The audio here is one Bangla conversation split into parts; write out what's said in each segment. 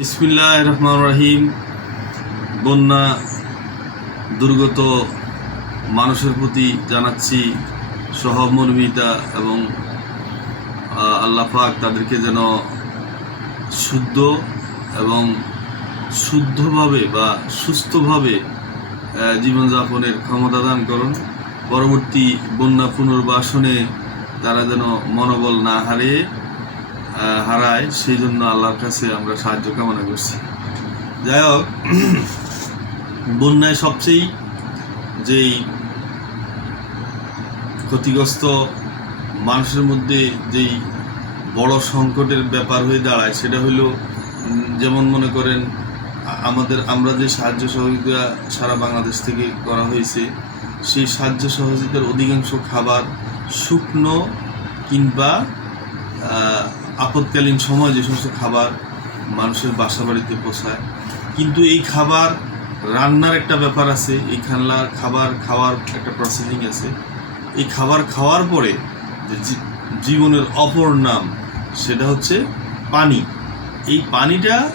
বিসমিল্লাহ রহমান রহিম বন্যা, দুর্গত মানুষের প্রতি জানাচ্ছি সহমর্মিতা এবং পাক তাদেরকে যেন শুদ্ধ এবং শুদ্ধভাবে বা সুস্থভাবে জীবনযাপনের ক্ষমতা দান করুন। পরবর্তী বন্যা পুনর্বাসনে তারা যেন মনোবল না হারিয়ে হারায় সেই জন্য আল্লাহর কাছে আমরা সাহায্য কামনা করছি। যাই হোক, বন্যায় সবচেয়ে যেই ক্ষতিগ্রস্ত মানুষের মধ্যে যেই বড় সংকটের ব্যাপার হয়ে দাঁড়ায়, সেটা হলো যেমন মনে করেন, আমাদের, আমরা যে সাহায্য সহযোগিতা সারা বাংলাদেশ থেকে করা হয়েছে, সেই সাহায্য সহযোগিতার অধিকাংশ খাবার শুকনো কিংবা আহ, আপৎকালীন সময় যে সমস্ত খাবার মানুষের বাসা বাড়িতে পৌঁছায় কিন্তু এই খাবার রান্নার একটা ব্যাপার আছে এই খান্লার খাবার খাওয়ার একটা প্রসেসিং আছে। এই খাবার খাওয়ার পরে যে জীবনের অপর নাম সেটা হচ্ছে পানি। এই পানিটা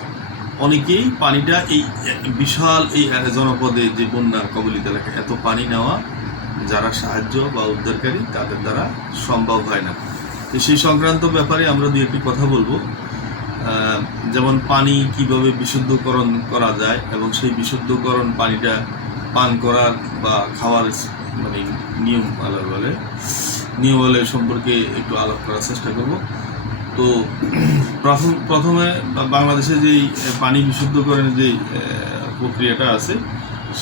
অনেকেই পানিটা এই বিশাল এই জনপদে যে বন্যা কবলিত এলাকায় এত পানি নেওয়া যারা সাহায্য বা উদ্ধারকারী তাদের দ্বারা সম্ভব হয় না। তো সেই সংক্রান্ত ব্যাপারে আমরা দু একটি কথা বলব। যেমন পানি কীভাবে বিশুদ্ধকরণ করা যায় এবং সেই বিশুদ্ধকরণ পানিটা পান করার বা খাওয়ার মানে নিয়ম আলাদা বলে নিয়মাবলী সম্পর্কে একটু আলাপ করার চেষ্টা করব। তো প্রথম প্রথমে বাংলাদেশে যেই পানি বিশুদ্ধকরণের যে প্রক্রিয়াটা আছে,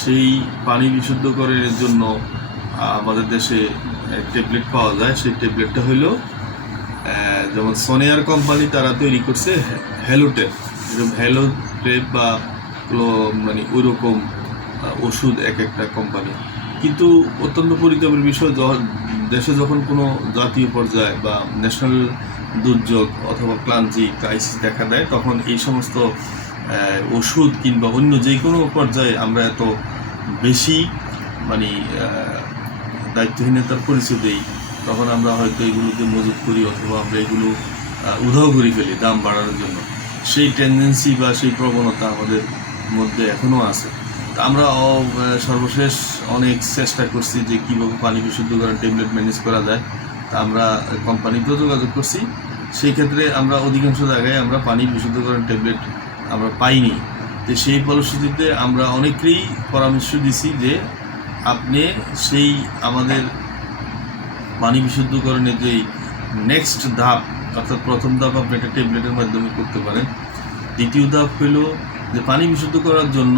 সেই পানি বিশুদ্ধকরণের জন্য আমাদের দেশে ট্যাবলেট পাওয়া যায়। সেই ট্যাবলেটটা হলো যেমন সোনিয়ার কোম্পানি তারা তৈরি করছে হ্যালো হ্যালোটেপ এরকম হ্যালোটেপ বা মানে ওইরকম আহ, ওষুধ এক একটা কোম্পানি কিন্তু অত্যন্ত পরিতাপের বিষয় দেশে যখন কোনো জাতীয় পর্যায়ে বা ন্যাশনাল দুর্যোগ অথবা ক্লান্তি ক্রাইসিস দেখা দেয় তখন এই সমস্ত ওষুধ কিংবা অন্য যে কোনো পর্যায়ে আমরা এত বেশি মানে দায়িত্বহীনতার পরিচয় দিই তখন আমরা হয়তো এগুলোকে মজুত করি অথবা আমরা এগুলো উধাও করে ফেলি দাম বাড়ানোর জন্য। সেই টেন্ডেন্সি বা সেই প্রবণতা আমাদের মধ্যে এখনও আছে। তা আমরা সর্বশেষ অনেক চেষ্টা করছি যে কীভাবে পানি বিশুদ্ধকরণ ট্যাবলেট ম্যানেজ করা যায়। তা আমরা কোম্পানিতেও যোগাযোগ করছি। সেই ক্ষেত্রে আমরা অধিকাংশ জায়গায় আমরা পানি বিশুদ্ধ বিশুদ্ধকরণ ট্যাবলেট আমরা পাইনি। তো সেই ফলশ্রুতিতে আমরা অনেকেই পরামর্শ দিছি যে আপনি সেই আমাদের পানি বিশুদ্ধকরণের যে নেক্সট ধাপ, অর্থাৎ প্রথম ধাপ আপনি একটা ট্যাবলেটের মাধ্যমে করতে পারেন। দ্বিতীয় ধাপ হলো যে পানি বিশুদ্ধ করার জন্য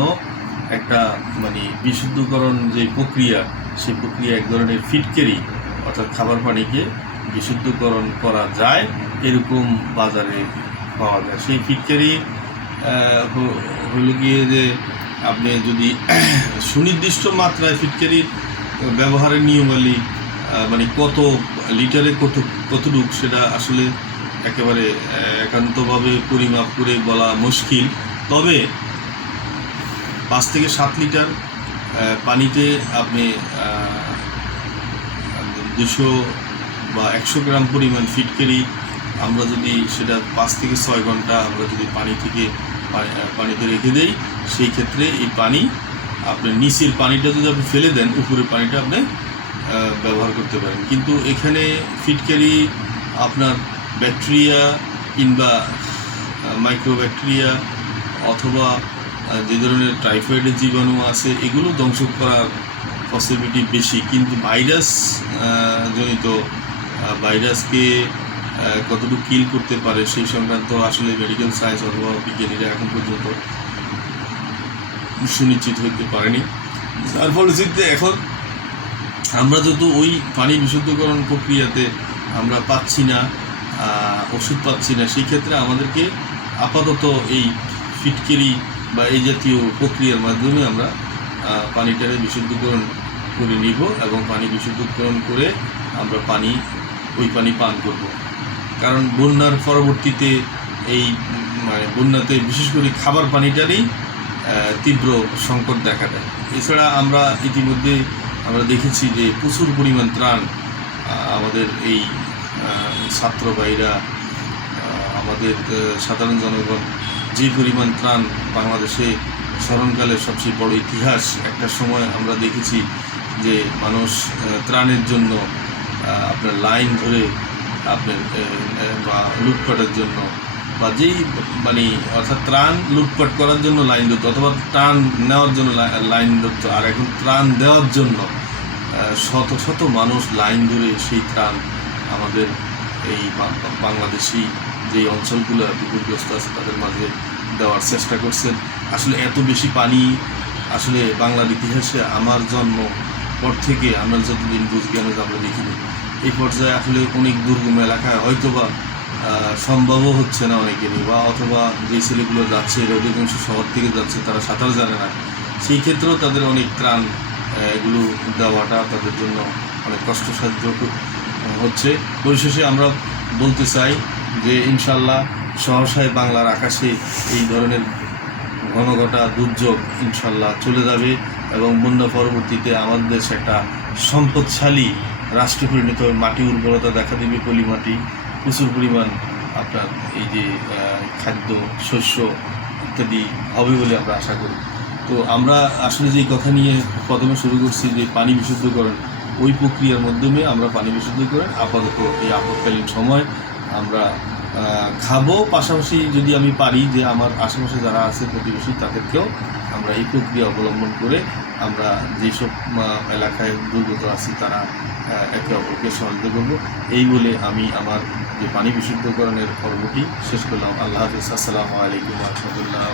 একটা মানে বিশুদ্ধকরণ যে প্রক্রিয়া, সেই প্রক্রিয়া এক ধরনের ফিটকেরি অর্থাৎ খাবার পানিকে বিশুদ্ধকরণ করা যায়, এরকম বাজারে পাওয়া যায়। সেই ফিটকারি হইল গিয়ে যে আপনি যদি সুনির্দিষ্ট মাত্রায় ফিটকারির ব্যবহারের নিয়মাবলী মানে কত লিটারে কত কতটুক সেটা আসলে একেবারে একান্তভাবে পরিমাপ করে বলা মুশকিল। তবে পাঁচ থেকে সাত লিটার পানিতে আপনি দুশো বা একশো গ্রাম পরিমাণ ফিটকেরি আমরা যদি সেটা পাঁচ থেকে ছয় ঘণ্টা আমরা যদি পানি থেকে পানিতে রেখে দেই, সেই ক্ষেত্রে এই পানি আপনার নিচের পানিটা যদি আপনি ফেলে দেন, উপরের পানিটা আপনি ব্যবহার করতে পারেন। কিন্তু এখানে ফিটকারি আপনার ব্যাকটেরিয়া কিংবা মাইক্রোব্যাকটেরিয়া অথবা যে ধরনের টাইফয়েডের জীবাণু আছে, এগুলো ধ্বংস করার পসিবিলিটি বেশি। কিন্তু ভাইরাস জনিত ভাইরাসকে কতটুকু কিল করতে পারে সেই সংক্রান্ত আসলে মেডিকেল সায়েন্স অথবা বিজ্ঞানীরা এখন পর্যন্ত সুনিশ্চিত হতে পারেনি। যার ফলশ্রুতিতে এখন আমরা যত ওই পানি বিশুদ্ধকরণ প্রক্রিয়াতে আমরা পাচ্ছি না ওষুধ পাচ্ছি না, সেই ক্ষেত্রে আমাদেরকে আপাতত এই ফিটকেরি বা এই জাতীয় প্রক্রিয়ার মাধ্যমে আমরা পানিটারে বিশুদ্ধকরণ করে নিব এবং পানি বিশুদ্ধকরণ করে আমরা পানি, ওই পানি পান করব। কারণ বন্যার পরবর্তীতে এই মানে বন্যাতে বিশেষ করে খাবার পানিটারই তীব্র সংকট দেখা দেয়। এছাড়া আমরা ইতিমধ্যে দেখেছি যে প্রচুর পরিমাণ ত্রাণ আমাদের এই ছাত্র ভাইরা আমাদের সাধারণ জনগণ যে পরিমাণ ত্রাণ বাংলাদেশে স্মরণকালের সবচেয়ে বড় ইতিহাস। একটা সময় আমরা দেখেছি যে মানুষ ত্রাণের জন্য আপনার লাইন ধরে আপনার বা লুটপাটের জন্য বা যেই মানে অর্থাৎ ত্রাণ লুটপাট করার জন্য লাইন ধরতো অথবা ত্রাণ নেওয়ার জন্য লাইন ধরতো। আর এখন ত্রাণ দেওয়ার জন্য শত শত মানুষ লাইন ধরে সেই ত্রাণ আমাদের এই বাংলাদেশি যে অঞ্চলগুলো বিপদগ্রস্ত আছে, তাদের মাঝে দেওয়ার চেষ্টা করছেন। আসলে এত বেশি পানি আসলে বাংলার ইতিহাসে আমার জন্ম পর থেকে আমরা যতদিন বুঝ জ্ঞানে আমরা দেখিনি। এই পর্যায়ে আসলে অনেক দুর্গম এলাকায় হয়তো বা সম্ভবও হচ্ছে না অনেকেরই বা অথবা যে ছেলেগুলো যাচ্ছে এরা অধিকাংশ শহর থেকে যাচ্ছে, তারা সাঁতার জানে না। সেই ক্ষেত্রেও তাদের অনেক ত্রাণ এগুলো দেওয়াটা তাদের জন্য অনেক কষ্টসাধ্য হচ্ছে। পরিশেষে আমরা বলতে চাই যে ইনশাল্লাহ সহসায় বাংলার আকাশে এই ধরনের ঘন ঘটা দুর্যোগ ইনশাল্লাহ চলে যাবে এবং বন্যা পরবর্তীতে আমাদের দেশ একটা সম্পদশালী রাষ্ট্রে পরিণত হবে মাটি উর্বরতা দেখা দেবে, পলি মাটি, প্রচুর পরিমাণ আপনার এই যে খাদ্য, শস্য ইত্যাদি হবে বলে আমরা আশা করি। তো আমরা আসলে যে কথা নিয়ে প্রথমে শুরু করছি যে পানি বিশুদ্ধকরণ, ওই প্রক্রিয়ার মাধ্যমে আমরা পানি বিশুদ্ধ বিশুদ্ধকরণ, আপাতত এই আপদকালীন সময় আমরা খাব। পাশাপাশি যদি আমি পারি যে আমার আশেপাশে যারা আছে প্রতিবেশী, তাদেরকেও আমরা এই প্রক্রিয়া অবলম্বন করে আমরা যেসব এলাকায় দুর্গত আছি, তারা একে অপরকে সহযোগিতা করব। এই বলে আমি আমার যে পানি বিশুদ্ধকরণের পর্বটি শেষ করলাম। আল্লাহ হাফিজ। আসসালামু আলাইকুম রহমতুল্লাহ